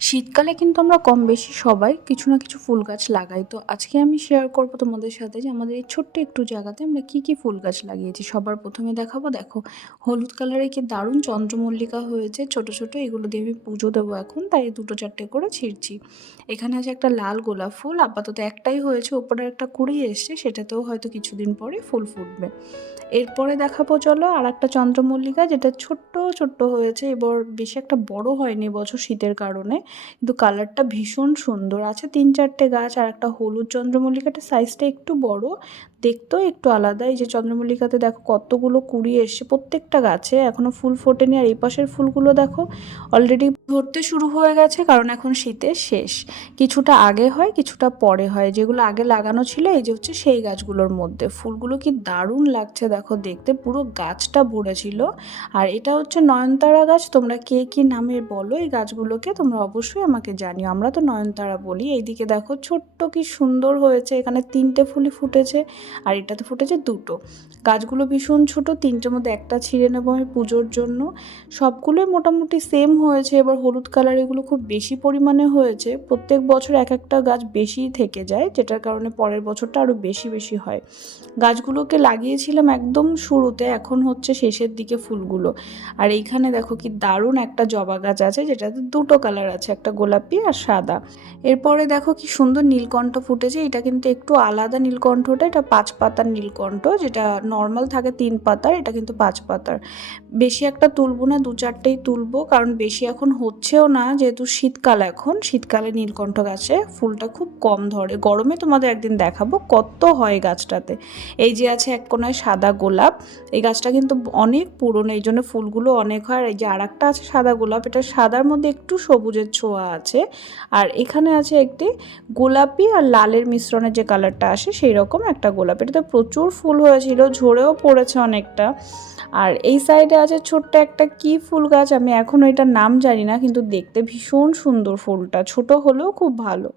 শীতকালে কিন্তু আমরা কম বেশি সবাই কিছু না কিছু ফুল গাছ লাগাই। তো আজকে আমি শেয়ার করব তোমাদের সাথে যে আমাদের এই ছোট্ট একটু জায়গাতে আমরা কি কি ফুল গাছ লাগিয়েছি। সবার প্রথমে দেখাবো, দেখো, হলুদ কালারে কি দারুণ চন্দ্রমল্লিকা হয়েছে, ছোট ছোট, এগুলো দিয়ে আমি পুজো দেবো এখন, তাই দুটো চারটে করে ছিঁড়ছি। এখানে আছে একটা লাল গোলাপ ফুল, আপাতত একটাই হয়েছে, ওপরে একটা কুড়ি এসছে, সেটাতেও হয়তো কিছুদিন পরে ফুল ফুটবে। এরপরে দেখাবো, চলো আর একটা চন্দ্রমল্লিকা, যেটা ছোট্ট ছোট্ট হয়েছে, এবার বেশি একটা বড় হয়নি বছর শীতের কারণে। কিন্তু কালারটা ভীষণ সুন্দর আছে। তিন চারটে গাছ আর একটা হলুদ চন্দ্রমল্লিকাটা সাইজটা একটু বড়। দেখতেও একটু আলাদা। এই যে চন্দ্রমল্লিকাতে দেখো কতগুলো কুড়ি এসছে প্রত্যেকটা গাছে। এখনও ফুল ফোটেনি। আর এই পাশের ফুলগুলো দেখো অলরেডি ধরতে শুরু হয়ে গেছে, কারণ এখন শীতের শেষ। কিছুটা আগে হয়, কিছুটা পরে হয়। যেগুলো আগে লাগানো ছিল, এই যে হচ্ছে সেই গাছগুলোর মধ্যে। ফুলগুলো কি দারুণ লাগছে দেখো দেখতে। পুরো গাছটা ভরে ছিল আর এটা হচ্ছে নয়নতারা গাছ। তোমরা কে কি নামে বলো এই গাছগুলোকে? তোমরা অবশ্যই আমাকে জানিও। আমরা তো নয়নতারা বলি। এইদিকে দেখো ছোট্ট কি সুন্দর হয়েছে। এখানে তিনটে ফুলই ফুটেছে আর এটাতে ফুটেছে দুটো। গাছগুলো ভীষণ ছোট, তিনটের মধ্যে একটা ছিঁড়ে নেব আমি পুজোর জন্য। সবগুলোই মোটামুটি সেম হয়েছে। এবার হলুদ কালার এগুলো খুব বেশি পরিমাণে হয়েছে। প্রত্যেক বছর এক একটা গাছ বেশি থেকে যায়, যেটার কারণে পরের বছরটা আরও বেশি বেশি হয়। গাছগুলোকে লাগিয়েছিলাম একদম শুরুতে, এখন হচ্ছে শেষের দিকে ফুলগুলো। আর এইখানে দেখো কি দারুণ একটা জবা গাছ আছে, যেটাতে দুটো কালার আছে। একটা গোলাপি আর সাদা। এরপরে দেখো কি সুন্দর নীলকণ্ঠ ফুটেছে। এটা কিন্তু একটু আলাদা নীলকণ্ঠটা। এটা পাঁচ পাতার নীলকণ্ঠ, যেটা নর্মাল থাকে তিন পাতার, এটা কিন্তু পাঁচ পাতার। বেশি একটা তুলবো না, দু চারটেই তুলবো, কারণ বেশি এখন হচ্ছেও না, যেহেতু শীতকাল এখন। শীতকালে নীলকণ্ঠ গাছে ফুলটা খুব কম ধরে। গরমে তোমাদের একদিন দেখাবো কত হয় গাছটাতে। এই যে আছে এক কোনায় সাদা গোলাপ। এই গাছটা কিন্তু অনেক পুরনো, এই জন্য ফুলগুলো অনেক হয়। আর এই যে আর একটা আছে সাদা গোলাপ, এটা সাদার মধ্যে একটু সবুজের ছোঁয়া আছে। আর এখানে আছে একটি গোলাপি আর লালের মিশ্রণের যে কালারটা আসে সেই রকম একটা গোলাপি। এটাতে প্রচুর ফুল হয়েছিল, ঝরেও পড়েছে অনেকটা। আর এই সাইডে আছে ছোট্ট একটা কি ফুল গাছ, আমি এখনও এটার নাম জানি না, কিন্তু দেখতে ভীষণ সুন্দর ফুলটা। ছোট হলেও খুব ভালো।